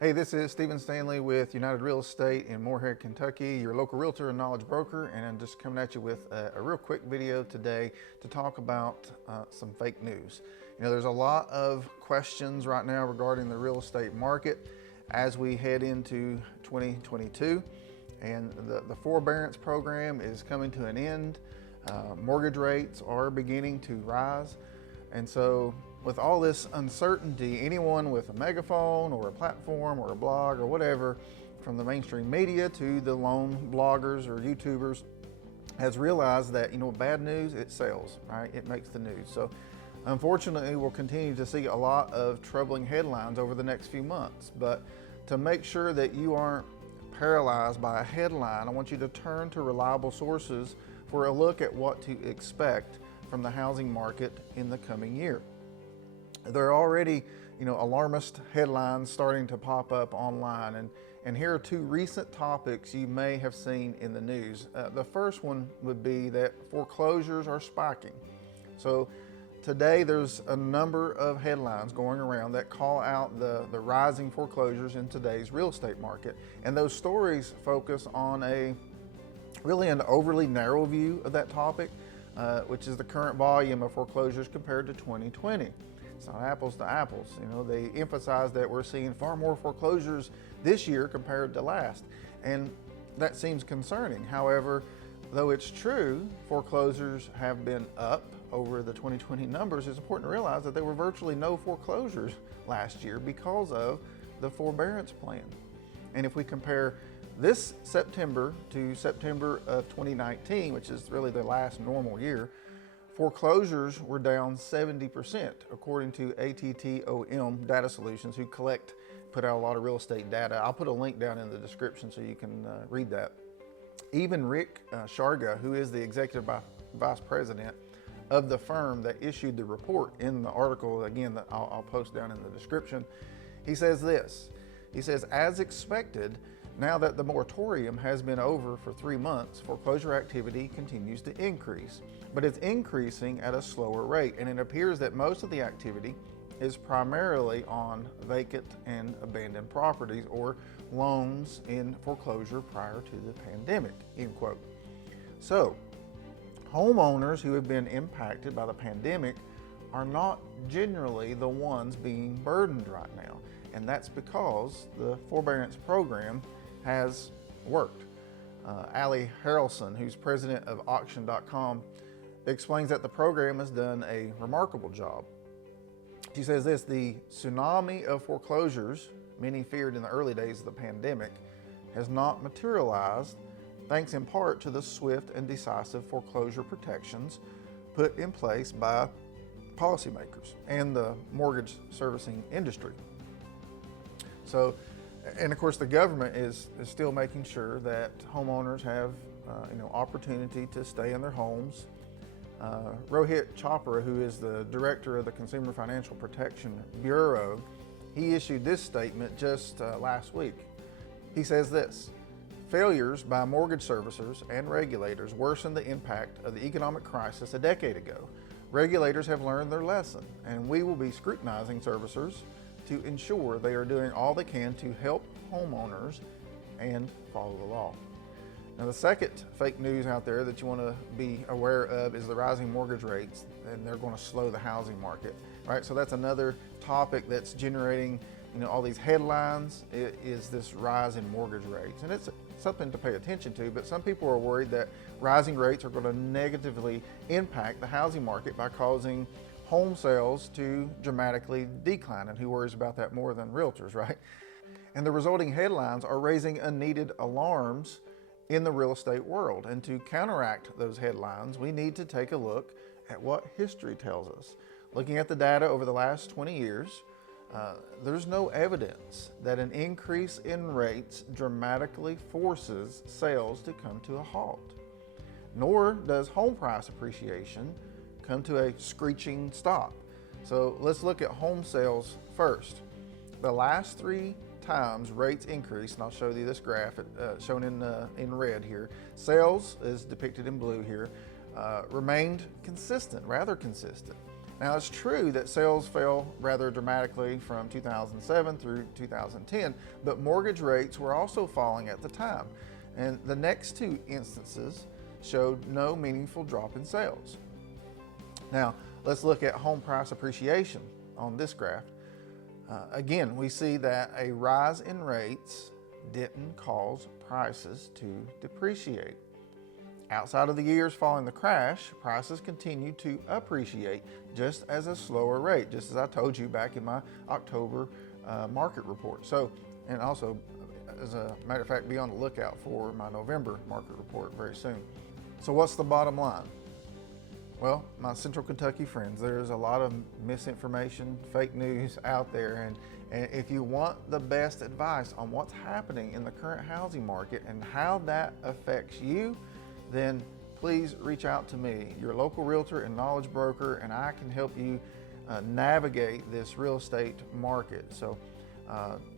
Hey, this is Stephen Stanley with United Real Estate in Moorhead, Kentucky, your local realtor and knowledge broker, and I'm just coming at you with a real quick video today to talk about some fake news. You know, there's a lot of questions right now regarding the real estate market as we head into 2022, and the forbearance program is coming to an end. Mortgage rates are beginning to rise, and so with all this uncertainty, anyone with a megaphone or a platform or a blog or whatever, from the mainstream media to the lone bloggers or YouTubers, has realized that, you know, bad news, it sells, right? It makes the news. So unfortunately, we'll continue to see a lot of troubling headlines over the next few months. But to make sure that you aren't paralyzed by a headline, I want you to turn to reliable sources for a look at what to expect from the housing market in the coming year. There are already, alarmist headlines starting to pop up online, and here are two recent topics you may have seen in the news. The first one would be that foreclosures are spiking. So today there's a number of headlines going around that call out the rising foreclosures in today's real estate market, and those stories focus on really an overly narrow view of that topic, which is the current volume of foreclosures compared to 2020. It's not apples to apples. They emphasize that we're seeing far more foreclosures this year compared to last, and that seems concerning. However, though it's true foreclosures have been up over the 2020 numbers, it's important to realize that there were virtually no foreclosures last year because of the forbearance plan. And if we compare this September to September of 2019, which is really the last normal year, foreclosures were down 70%, according to ATTOM Data Solutions, who put out a lot of real estate data. I'll put a link down in the description so you can read that. Even Rick Sharga, who is the executive vice president of the firm that issued the report, in the article, again, that I'll post down in the description, he says this. He says, as expected, now that the moratorium has been over for 3 months, foreclosure activity continues to increase, but it's increasing at a slower rate, and it appears that most of the activity is primarily on vacant and abandoned properties or loans in foreclosure prior to the pandemic, end quote. So, homeowners who have been impacted by the pandemic are not generally the ones being burdened right now, and that's because the forbearance program has worked. Allie Harrelson, who's president of auction.com, explains that the program has done a remarkable job. She says this: the tsunami of foreclosures many feared in the early days of the pandemic has not materialized, thanks in part to the swift and decisive foreclosure protections put in place by policymakers and the mortgage servicing industry. So, and of course, the government is still making sure that homeowners have opportunity to stay in their homes. Rohit Chopra, who is the director of the Consumer Financial Protection Bureau, he issued this statement just last week. He says this: failures by mortgage servicers and regulators worsened the impact of the economic crisis a decade ago. Regulators have learned their lesson, and we will be scrutinizing servicers to ensure they are doing all they can to help homeowners and follow the law. Now, the second fake news out there that you want to be aware of is the rising mortgage rates, and they're going to slow the housing market, right? So that's another topic that's generating, all these headlines, is this rise in mortgage rates. And it's something to pay attention to, but some people are worried that rising rates are going to negatively impact the housing market by causing home sales to dramatically decline, and who worries about that more than realtors, right? And the resulting headlines are raising unneeded alarms in the real estate world. And to counteract those headlines, we need to take a look at what history tells us. Looking at the data over the last 20 years, there's no evidence that an increase in rates dramatically forces sales to come to a halt, nor does home price appreciation come to a screeching stop. So let's look at home sales first. The last 3 times rates increased, and I'll show you this graph shown in red here. Sales is depicted in blue here, remained consistent, rather consistent. Now, it's true that sales fell rather dramatically from 2007 through 2010, but mortgage rates were also falling at the time. And the next two instances showed no meaningful drop in sales. Now, let's look at home price appreciation on this graph. Again, we see that a rise in rates didn't cause prices to depreciate. Outside of the years following the crash, prices continued to appreciate, just as a slower rate, just as I told you back in my October market report. So, and also, as a matter of fact, be on the lookout for my November market report very soon. So what's the bottom line? Well, my Central Kentucky friends, there's a lot of misinformation, fake news out there, and if you want the best advice on what's happening in the current housing market and how that affects you, then please reach out to me, your local realtor and knowledge broker, and I can help you navigate this real estate market. So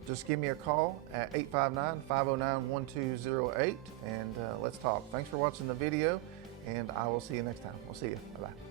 just give me a call at 859-509-1208 and let's talk. Thanks for watching the video, and I will see you next time. We'll see you. Bye-bye.